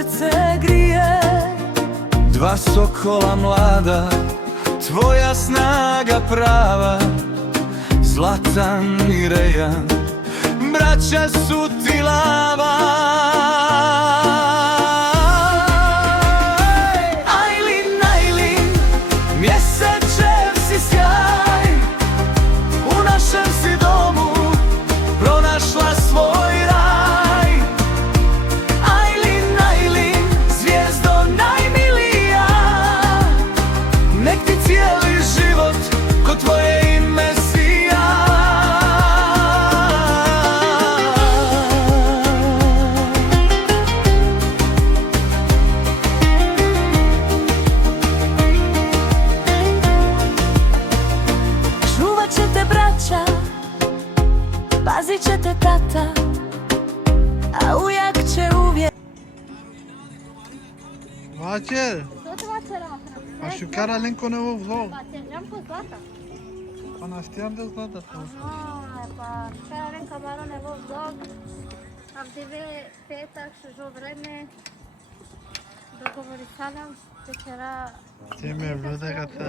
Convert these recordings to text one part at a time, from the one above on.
srce grije. Dva sokola mlada, tvoja snaga prava, Zlatan i Rejan, braća su ti lava. Ajlin, Ajlin, mjesečev si sjaj, u našem si domu pronašla svoj raj. Ajlin, Ajlin, zvijezdo najmilija, nek ti cijeli život ko tvoje ime sija. Čuvat će te braća, pazit će te tata, a ujak će uvijek. Vacer, aș chiar alin cu nevă vlog. Am pus Zlata. Pana știam de Zlata. Aha, pa chiar avem camarone vlog. Am dve petak și jo vreme. Dogovorisala večera Ce mi-e vlude ca te.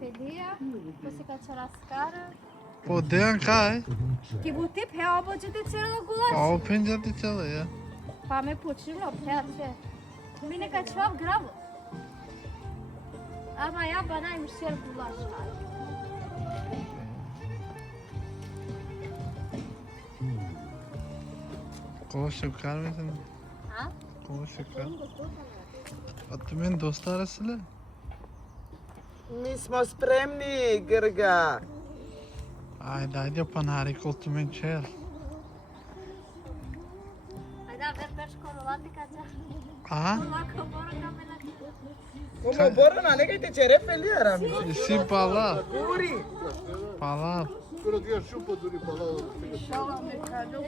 Fedia, poslije kad će raskara. Po dejan kaj? Ti buti peo bođete cijelo gulaš. Pa opinja ti cele, ja. Pa me počilo pea ce. Mine kad ću vam gravo. Ama ja bana im šer gulaš. Кого ще вкарвате? Ha? Кого ще вкарвате? А ти мен доста разселе? Mi smo spremni, Grga. Ajde, ajde panari, колто мен чер. Ajde, ver školu latika će. А? Lako mora kamena. Como borona, neka te cere feliara, mi. И си пала, Guri. пала.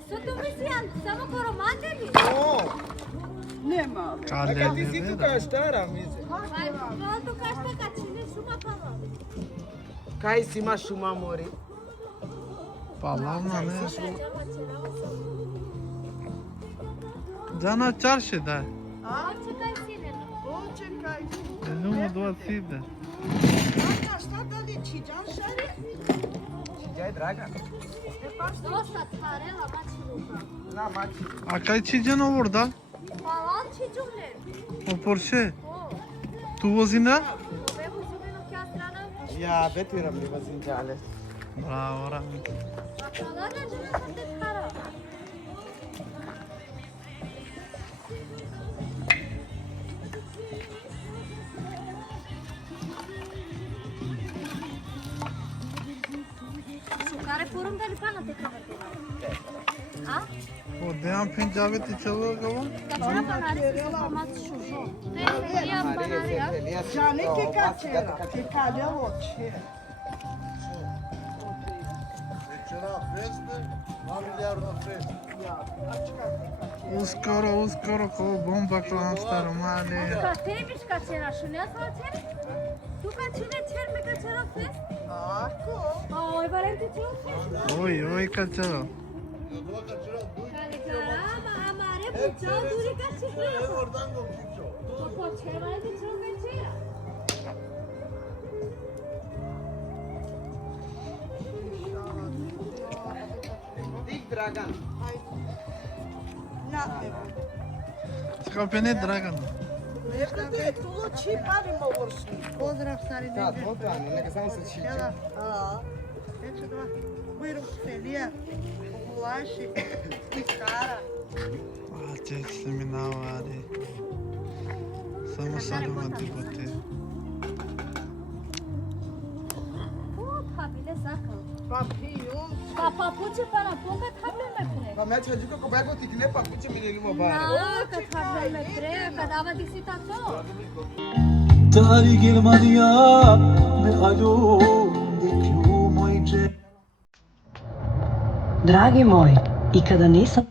Su tu misijan, samo ko romanteni. No. Кале Neka ti si не tu бе, ca stara, mi. Vai, vreau tu ca asta ca cine suma pala. Kai si ma shuma mori. пала на не. Джана чарше да. Ce kai sine? Nu mă doar țide. Jai draga. Dosta tvarela, baci ruka. Na maci. A kaj ci geno orada? Palan ci džuhle. O Porsche? O, Tu vozina? bebu zubinu kja strana. Ja, betiram mi vazinjale. Bravo, Rami. Pa palana džuna sam te tkara. Care porumb de lipana te cavete. A? O deam pinjave ti chalo gava? Captura panare se format șujo. Felia panaria. Jane que catera, que calha lote. Uskoro, ko bomba klan star male. Ca tebiș ca cera șunea sau cer? Tu ca cine cer me ca cera fest? Ako. Oi, valente cer fest? Oi, ka chalo. Care carama, amare bucau duri ca cera. Po cer mai de cer me cera. Dik dragan. Skapene dragan. Nekada tu loči pare movorski. Pozdrav stari Da, negdje. dobro, neka samo se čiče. Jela, neću dva. Bujrum felija, gulaši i stara. A ce se mi navade. Samo salama ti bote. Pa bile sakal. Pa pijun. Pa papuče pa na punga table me pre. Pa mea chajuka ko bago tikne papuche mi limo bare. Na, kad table me pre, kad ava disi ta to. Tari Gilmania, me alum de kjumojče. Dragi moj, i kada nisam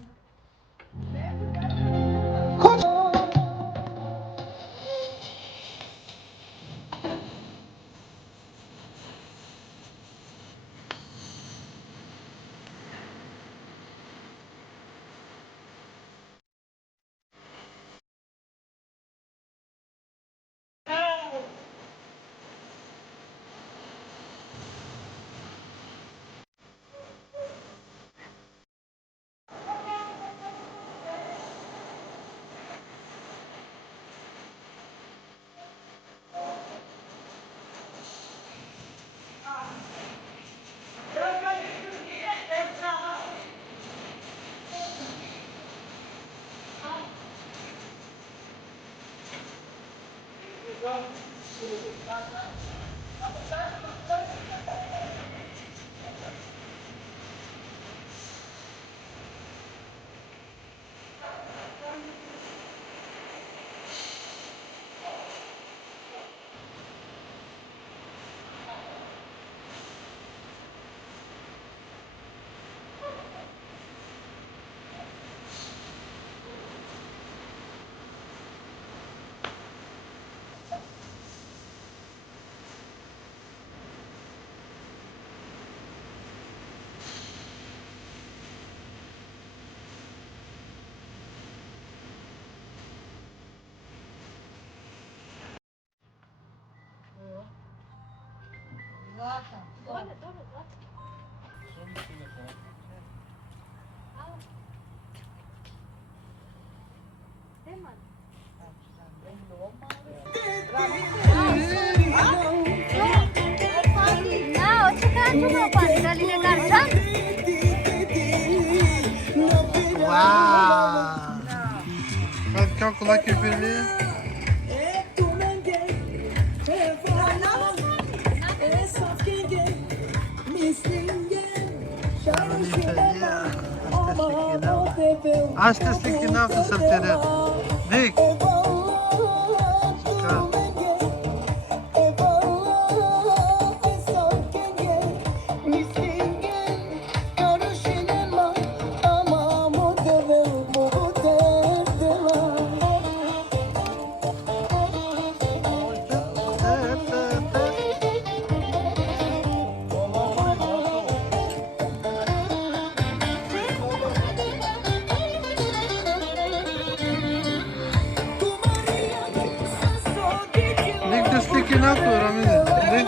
Wow. Hadi kalk kulak köpürlüğü. Asta sticky now to saltere. Dick. Dick the sticky now to Ramide. Dick.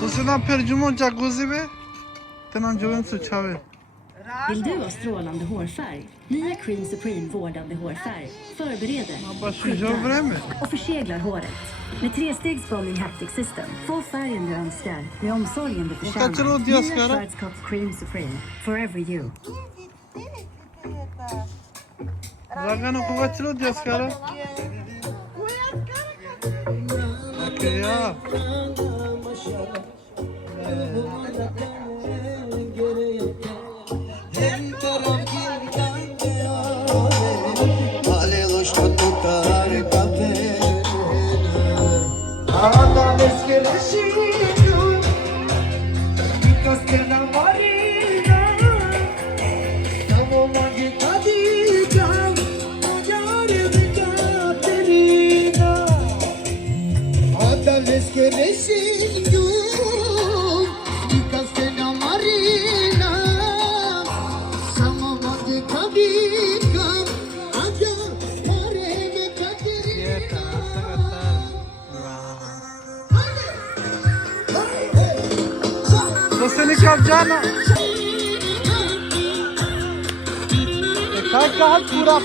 Susulan per giumo jacuzzi be. Tenan joven su chave. Vill du ha strålande hårfärg? Nya Cream Supreme vårdande hårfärg förbereder, Bara skyddar och förseglar håret. Med 3-stegs foaming haptic system får färgen du önskar med omsorgen du Kaçır o förtjänar. diyor Nya skara. Schwarzkopf Cream Supreme, forever you. Ragano kuvvetli diyor skara. Okey ya. Let's get it, you. You can stand on Sesini kapacağına. Kalk bırak.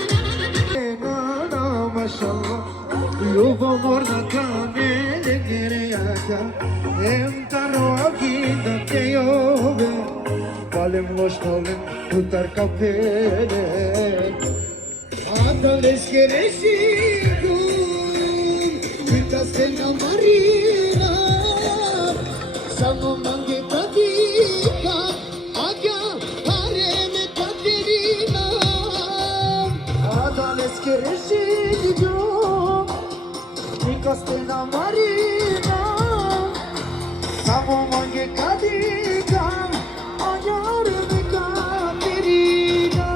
Maşallah. Yuva morda kamele gereyata. Entaro agida te yove. Kalem loş kalem tutar kapele. Adales geresikum. Vintasena marina. Samo mange kadika. Agya hareme katerina. Adales geresikum. Vintasena marina. Samo mange kadika. Agya hareme katerina.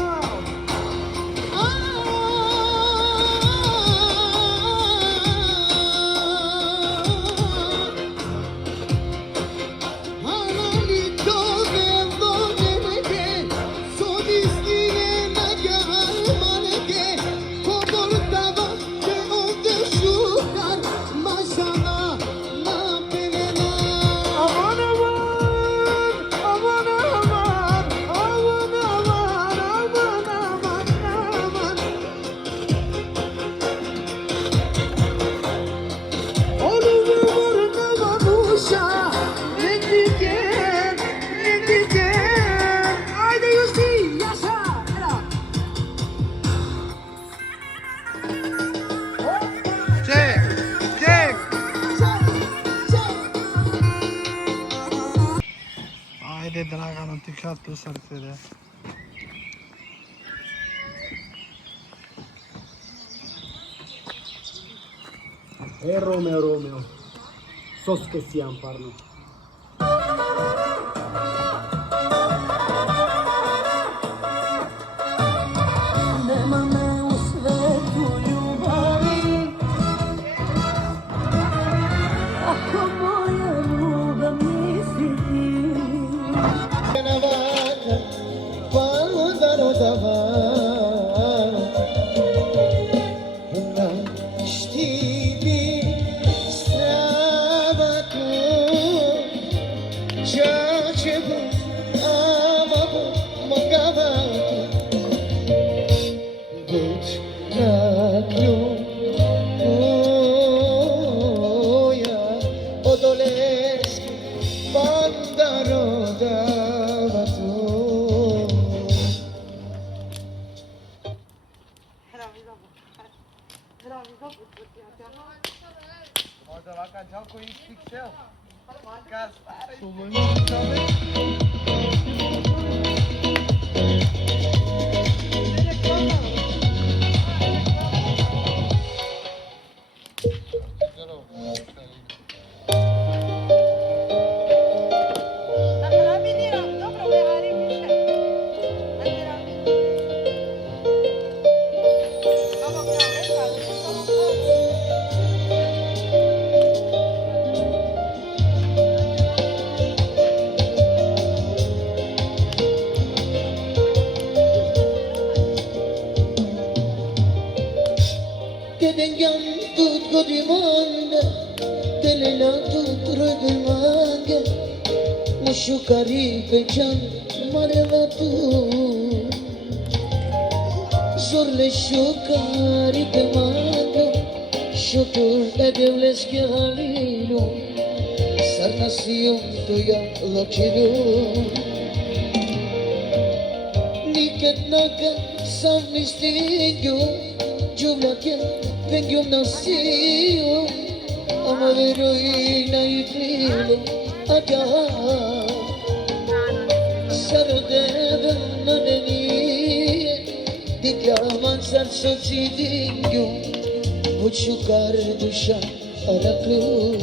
Haydi Dragan'ın tükattığı sarfere. Romeo, sos che siamo parlo. Nema me u svetu ljubavi. Ako moja ljubav nisi ti. Caribe can mareva tu Zorle şu caribe mando Şukur edevles ki halilu Sarnasiyum tuya lakilu Niket naga samnistingu Cumlaken vengyum nasiyo Amadero ina yuklilu Aga Sarıdevim naneni Diklaman sarsoci dingu Uçukar duşa araklu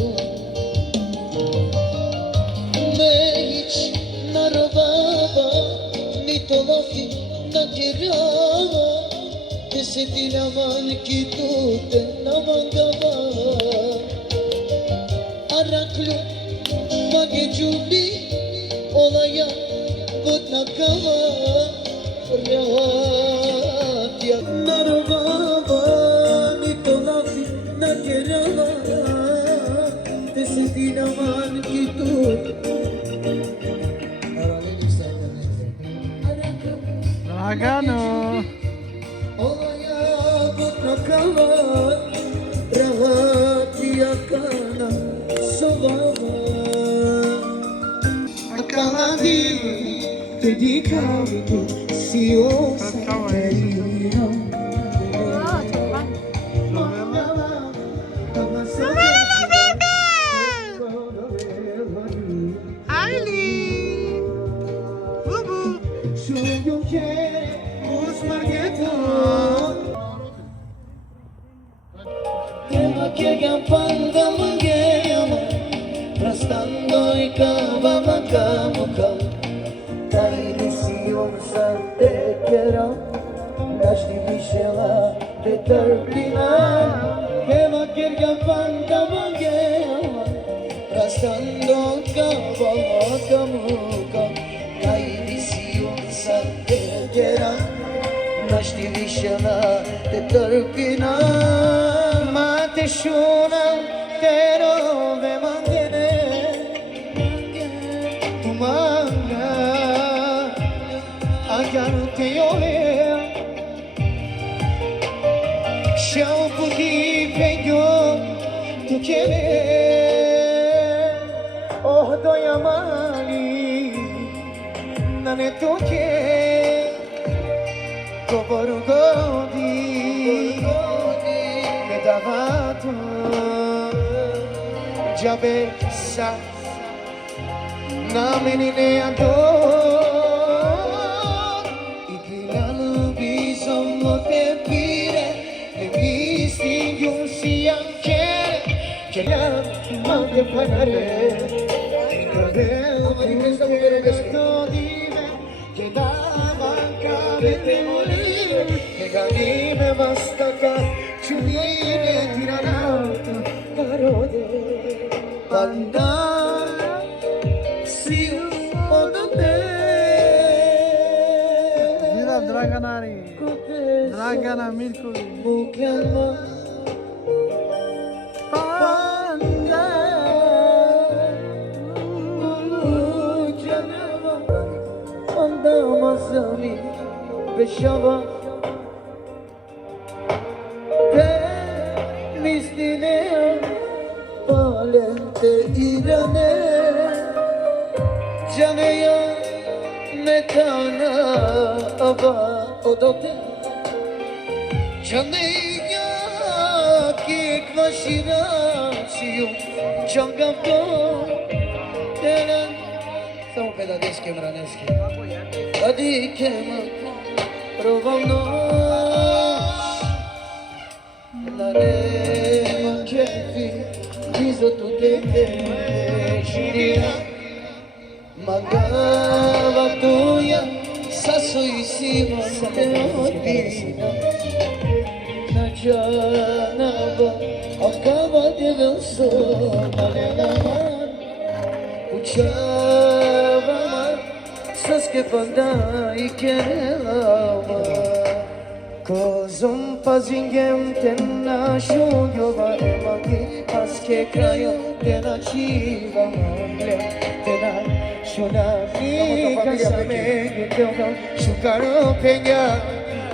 Me hiç narababa Ni tolafi na kirava Deseti naman ki tute naman gava Araklu Mage juli olaya Budna kava rahat ya Narvava nitolafi nagerava Deseti naman ki tute dedicando se io sarò che gampanda mangiamo restando i cavamacamo dai decision sante kera našli višela determina che gampanda mangiamo restando cavamacamo dai decision sante kera našli višela determina mate shuna tero ve mangene tumanga agar te yole shau pugi penyo tu kele oh do yamali nane tu ke koboru godi davanti già bessa na menina adoro e che la lubi sono te pire le visti io si anche che la mande pagare questo di me che da manca de morire che ganime basta Chunire tiranato parode Panda si odate Mira Draganari Dragana Mirko Mukyalma Panda Ujanava Panda masami Beshava Misline Valente irane Caneya Metana Aba odote Caneya Kik maşina Siyo Çangapto Denen Samo pedadeske mraneske Adi kema Rovamno Naremo kefi Viso tu tete Shirina Magava tuya Sasoisima Teotina Najanava Acaba de vencer Nalenaman Uchava Saske panda Ikelama Kozum pazingem tenna shugova emagi paske krayo tena chiva mangle tena shunami kasame yutoga shukaro penya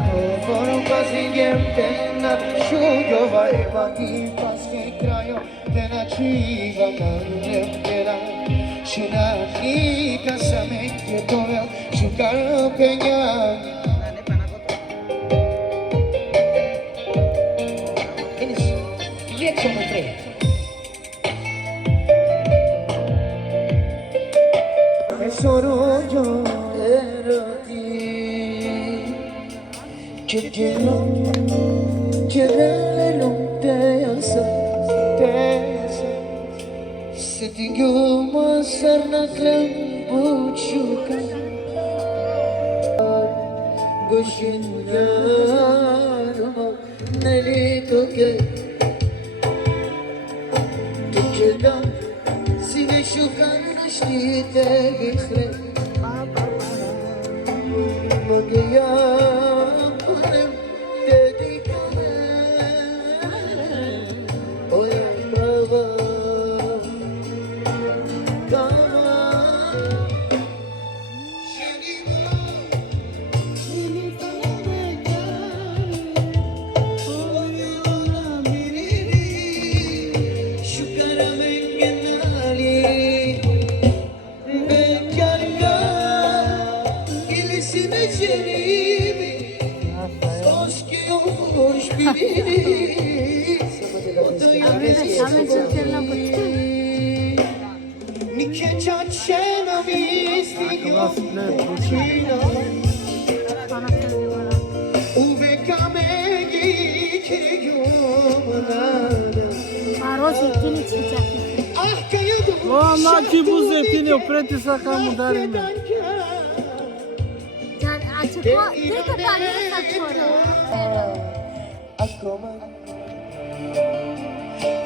Kozum pazingem tenna shugova emagi paske krayo tena chiva mangle tena shunami kasame yutoga shukaro penya Sono tre. E sono io eroti che non te asa se ti goma sarna klam buchuka gushin yarma neli toke Gildan sine şukan aşkite gitre Mogeya panem dedik Oya brava Kama Nike çaçena Klas bilet bu. Uve kamegi ke yomlada Ah kayadu Valla ki bu zeytini preti saka mudarim. Akoma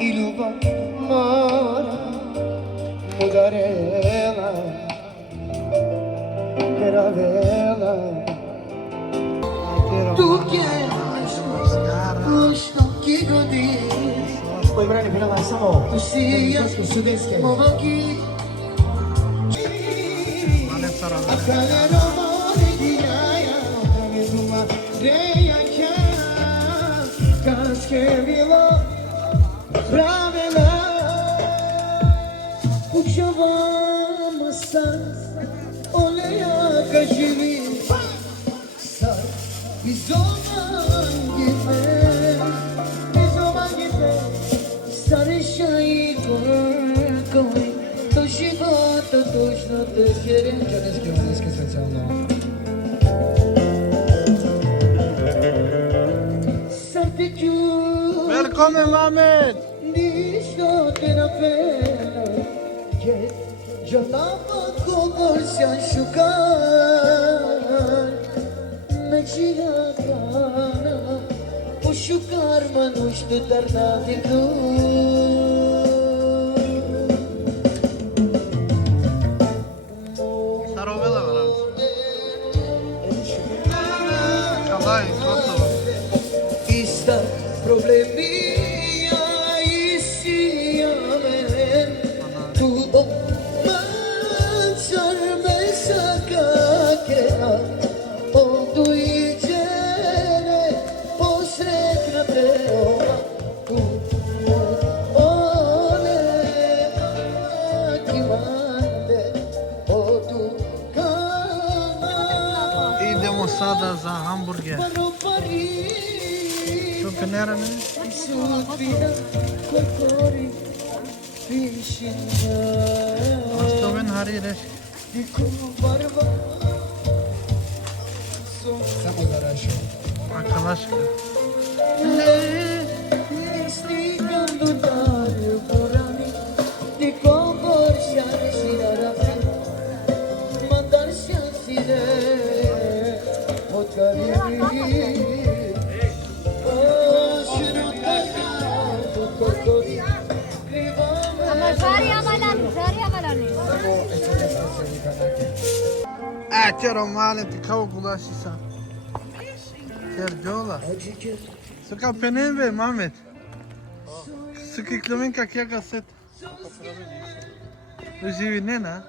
Iluva mora Mudarela Caravela Tu quieres Ushno ki godis Oi brani bila masamo Tu siya Movaki Mane sara. Akalero mori diaya Okamezuma Reya kya Kaske bilo Pravela Uçavamazsan Olaya kaçırı Sar Bir zaman gitme Bir zaman gitme Sarışayı koy Toşivata toşna tekerim Canız gönlünüz kısmetse ona Sarpikyu Välkommen Mehmet. Nisto tera pena Que Jalava como se enxugar Me giragana O şukar manuştu darnadilu Sarovela var abi. Kalay, Kosovo. Ista problemia isiamen Tu o mancar me sakakea O tu icere posretna preoma Tu ole akimande O tu kama Idemo sada za hamburger. Paropari Što kanera ne? Sudbina kokori Pişinja Što ben hari reş. Diku barba Samo zarašao Arkadaşlar. Ne Misli gandudar burani Diko borşar sinarafi Mandar şansine Otkari Ćero male ti kao gulaši sam. Sergiola. Suka penembe Mehmet. Suka iklimin kakya kaset. Tu živi ne na?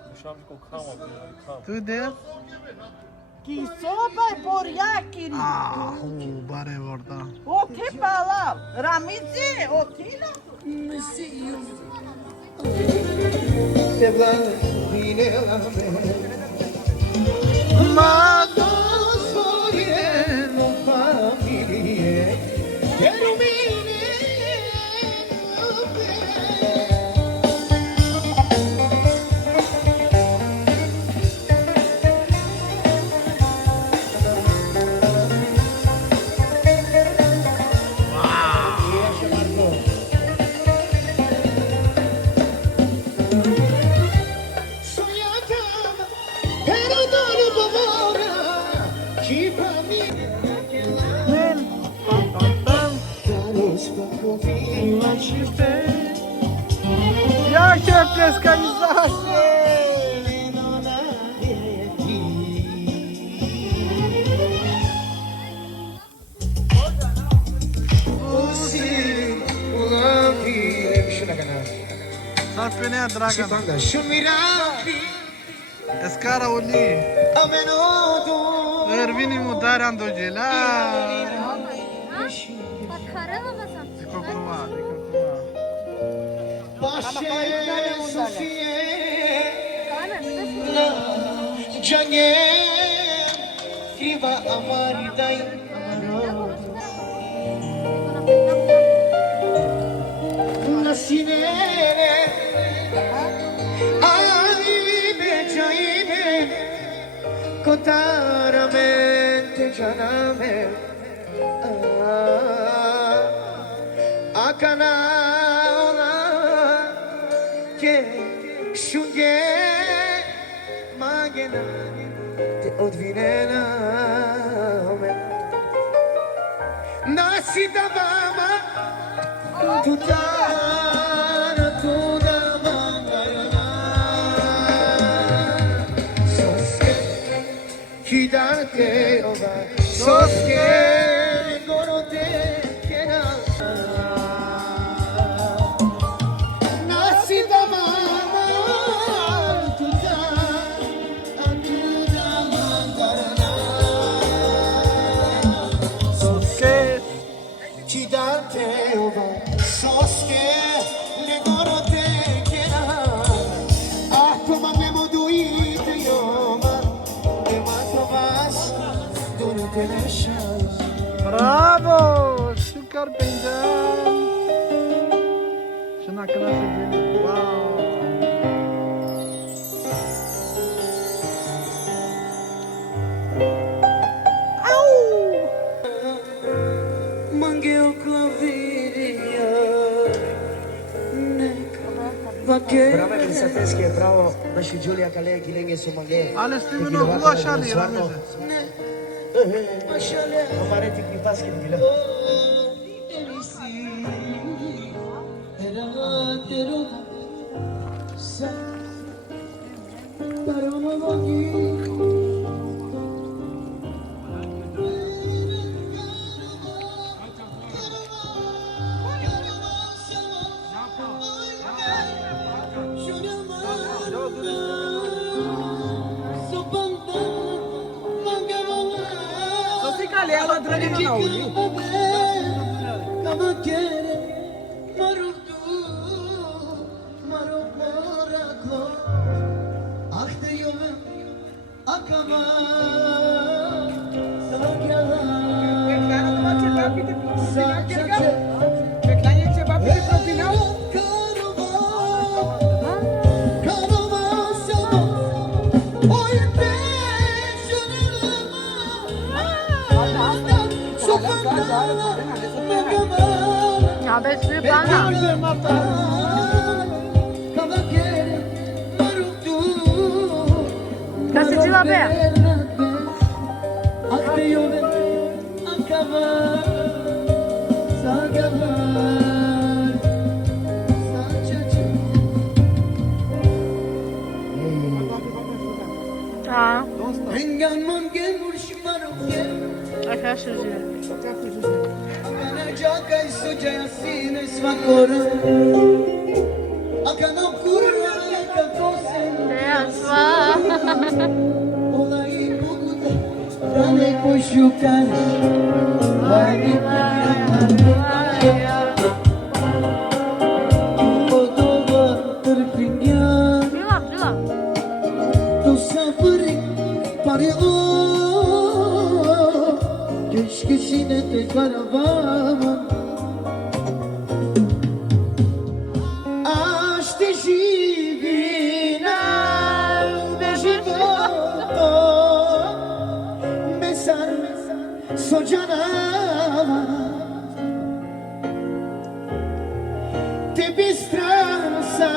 Tu de? Que sopa e porjaki. Ah, bare orada. O que fala? Ramizi, o que não? Te blanine Matos foyeno familie Terumine Jakie pleskalizacje! Sarpene Dragan. Escara uli. Ervini mudaran dojela. Diko kuva. Jange kriva amari dai Aibe, Jaibe, Kotaramente, Janame, Akana, Ke, Shunge, Magena, Te odvinena, Nasi da mama, tutara tuda mangarana, soske kidarte ova, soske gorote kena. Nasi da mama, tutara tuda mangarana, soske Kidante ova, soske le gorote kena. Ah, como abbiamo doito ioma, e matrovas durante le chance. Bravo! Süper Bencan. Şunun hakkında söyleyeyim. Wow. Mangueu claviria, Bravo, Elisateschi, bravo, naši Giulia Kale, Kilenge Sumage. Ale Slimino ulaşar ya. Hamaरे टिकनी पास की दिला. Ela dragina na uli. Ja, bez pana. Da se čila be? Da. Așa și Keşke sinete karavama Aż te živina de života Besar sođanama Tebi stransa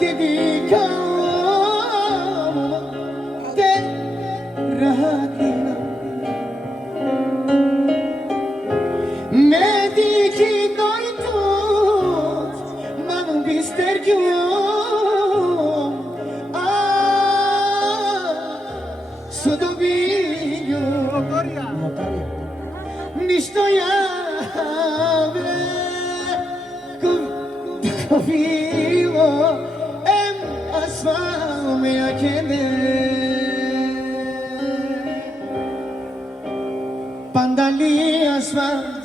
dedikam Te rahatina Mediki noitus Manu bistergium Sodovinju Ništo jave Kovilo Em asfal me akene Pandali asfal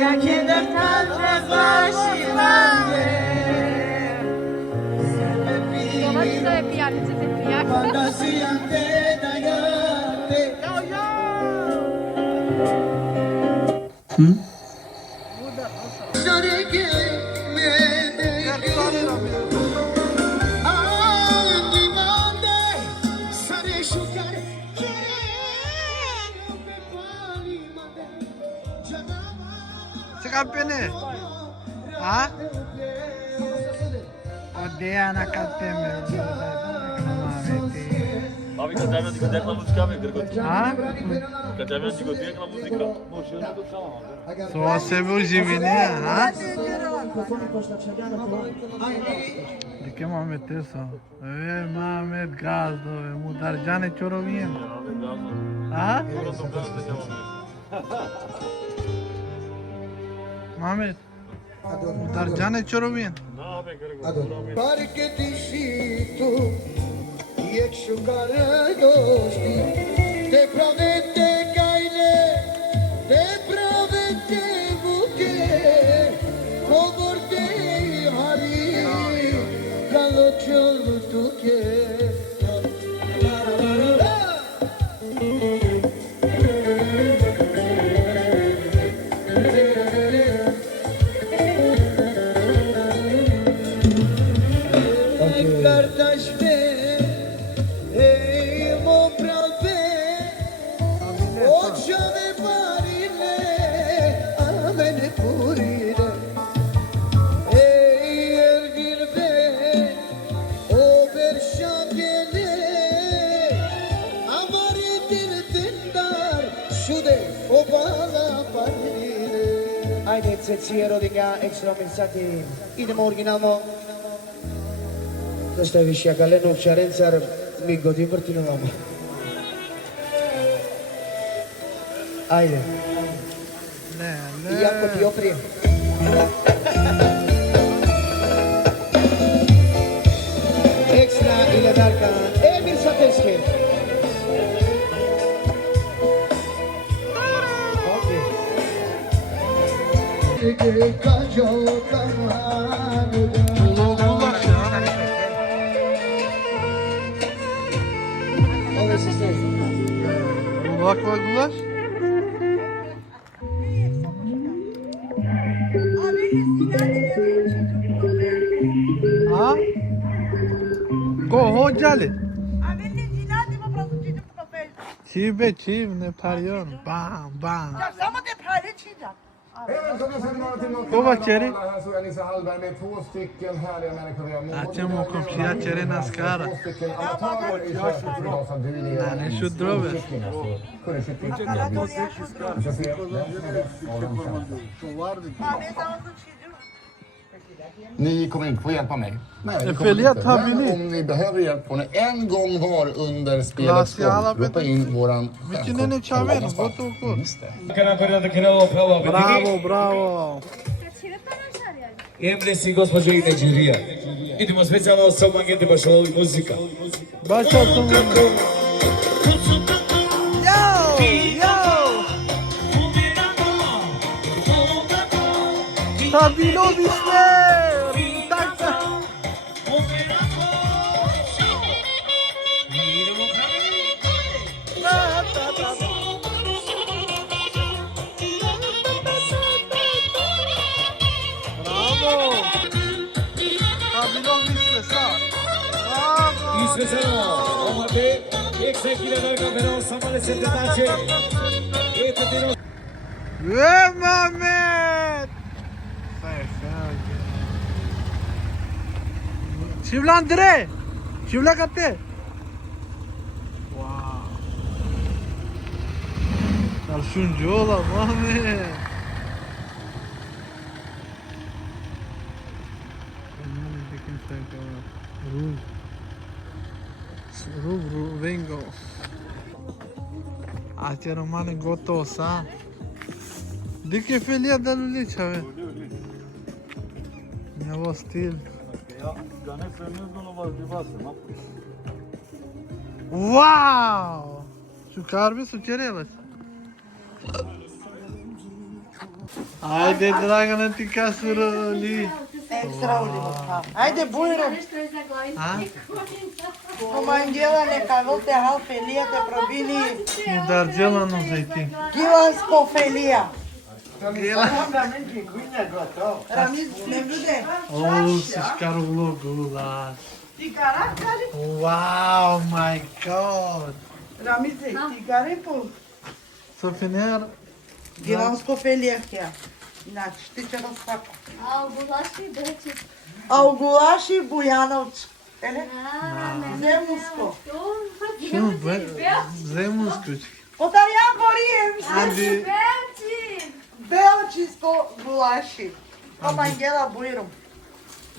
Ja kiedy tańczę zasilamy. Zobacz sobie pijany, co ty pijak. Fantasia te dajate Zareke me de kapene. Ha? Odeya na kapene. Abi kaçamıyor diyor dekla muzika mı gırgıt? Ha? Kaçamıyor diyor dekla muzika. So sebe živine, ha? De que Mehmet eso? Mehmet gazdo, mudar jane choro bien. Ha? Mehmet. Mudar jane choro bien. Parque dişito Yekşu karadoşti Te pravete kajle Te pravete buke Kovorde hari Kalo çolu tuke Kardeş be Ey mo prave Oçave parile Amene purile Ey ergil be O berşangele Amari dil dindar Şude o bala parile Haideți să ție Rodica extra mensati. Idemo originamo. Questa è Viscia Galeno Ciarenzar Migo di Portinavamo. Haide. Iako ti opri. Extra ile Darka Emir Sateski. Kajo kamanu Gulaş ya. Gulak var gulaş. Ha? Koho jale. Chive chiv ne parion. Bam bam. Samma det här är tiden. Kova chere. Här såg jag Nisse Hallberg med 2 stycken härliga människor. Vi har något Facciamo confiare chere nas cara. 2 stycken amatörer i köket idag som du är. Ne should drove. Kurrekyckling. Vi ska se vem som är bäst av dem sen. Ni kommer inte få hjälpa mig. Nej, ni kommer Följa inte. tabini. Men om ni behöver hjälp får ni en gång var under spelets Klasi alla gång ropa in våran Vicine çaver. Goto go. Just det. Bravo bravo. Емлеси госпожо и Неđirija. Idemo specijalno sa Magente Bašovi muzika. Başlasın. Yo yo. Tabilo Visler. Tak tak. Bravo. Tabilo Visler sağ. Bravo. I specijalno, omate, ekstra kile Darka Beno, samale se tetače. Ete tino. Ve Mehmet. Şivlan dire. Şivla katte. Wow. Narşuncu ola Mehmet. Ruv vengo. Ace romane gotosa. De que felia da Lulița, ve? Mi-a stil. Wow! Şu karbi suçerelas. Haydi Dragan tika suroli. Extra ulimo. Ajde bujro. Ha? Comandela ne cavou te halfelia te probili. Dar gela no zeytin. Gilas cofelia. Gela. Ramiz ne bude? Oh, siscarulo gulas. Tigaracali. Wow, my god. Ramiz tigare po. Să finir. Gilas cofelia kia. Znači, știi ce rău să fac? Au gulaș și dulce. Au gulaș și buianovci. Ele? Zemunsko. Şimdi ben Zemunskoç. Otarjan Borijem. Hadi. Belčinsko gulaši. Om Angela buyurun.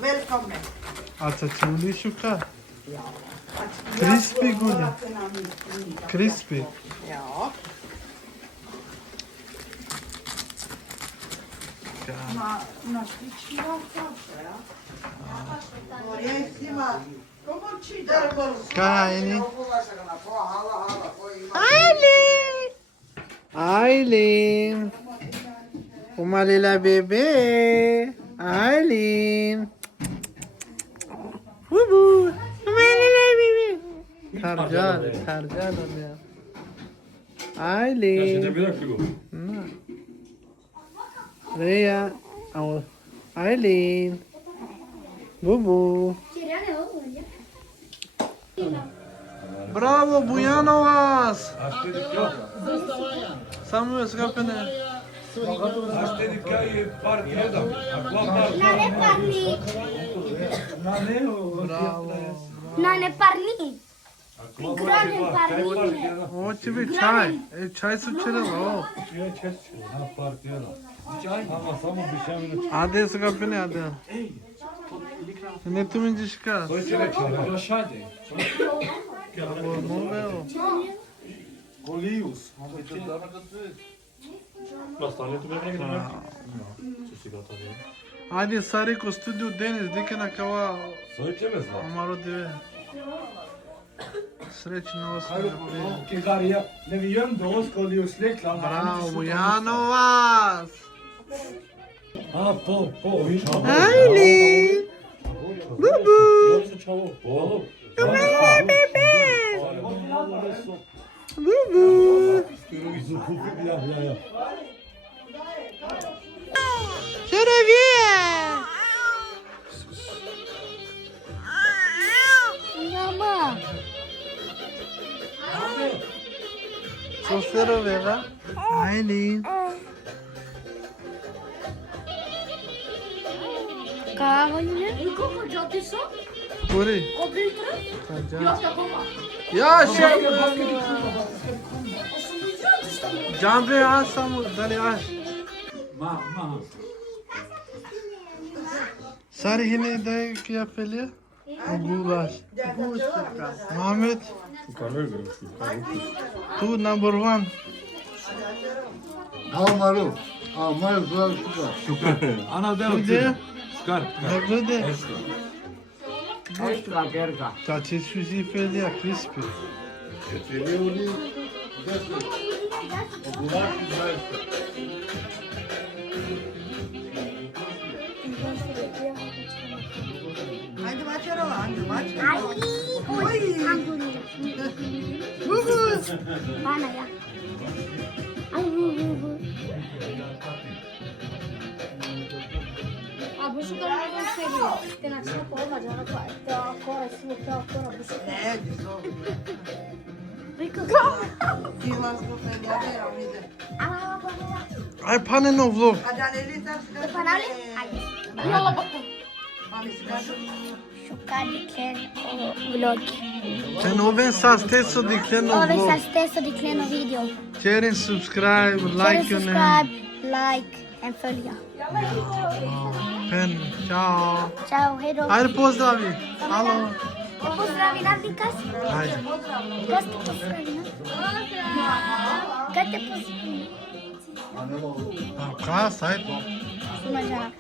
Welcome. Ataçımlı şuka. Crispy guli. Crispy. Ja. Na slično kafe, ja? Borijevcima. Komu čita? Kaini. Aylin. Aylin. Umalila bebe. Aylin. Bubu. Umalila bebe. Tarcar ya. Aylin. Rhea. Aylin. Bubu. Bravo, Bujanovas! Samo je skapene. Bravo. Na ne parni. Grane parni. Ovo će biti čaj. Čaj su čerelo. Ade skapene, ade. Ne tu mi diška. Nu veo. Ajde, Sari, ko studiu Denis, dike na kava. Amaro deve. Srećno osnovno. Bravo, Bujanovas! Aylin! Bubu! Umalila bebe! Bubu! Şerefiye! Mama. Sosero vera. Aylin. Kahvaltı. Koku caddesi. Kuri. Koku Yok yapamam. Ya şey. Canbe aç samu. Dali aç. Sari yine de yapeli. Gulaş. Muhammed. Tu number one. Amaru. Amaru sugar. Tu de? Ne de? Extra gerga. Ta ce sushi felia crispy. Hadi maç araba, hadi maç. Bana ya. Bu şu kadar ben seviyorum. Ten akşam olma canım. Akora suca, akora bu su. Ne diyor? Rico. Dilas bu federe amide. Ay pane no vlog. Ajan elita sigara. Panale? Yolla bakın. Mami sigara. Şu kadar vlog. Can oven sa stesso di Cleno Ove vlog. sa stesso di Cleno video. Querem subscribe, like Subscribe, like and följa. Pen. Ciao. Ciao, hej då. Haydi pozdravi. Halo. Pozdravi nam Vikas. Haydi. Kas te pozdravi nam? Kad te pozdravi? Kas, haydi. Sumađana.